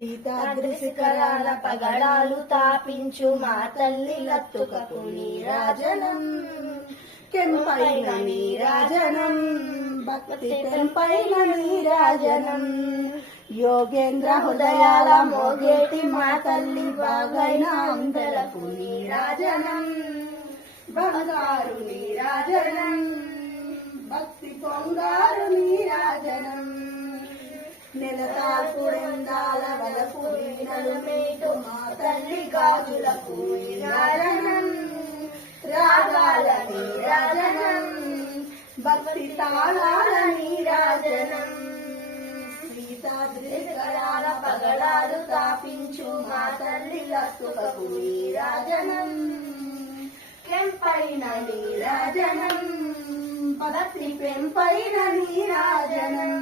సీతాద్రి శిఖరాల పగడాలు తాపించు మా తల్లి లత్తుకకు నీరాజనం కెంపైన నీరాజనం భక్తి కెంపైన నీరాజనం యోగేంద్ర హృదయాల మోగేటి మా తల్లి బాగైన అందలకు నీరాజనం బంగారు నీరాజనం నెలతాల్పుడెందాల వలపు వీణలు మేటు మా తల్లి గాజులకు నీరాజనం రాగాల నీరాజనం భక్తి తాళాల నీరాజనం సీతాద్రి గడాల పగడాలు తాపించు మా తల్లి లత్తుకకు నీరాజనం కెంపైన నీరాజనం భక్తి పెంపైన నీరాజనం.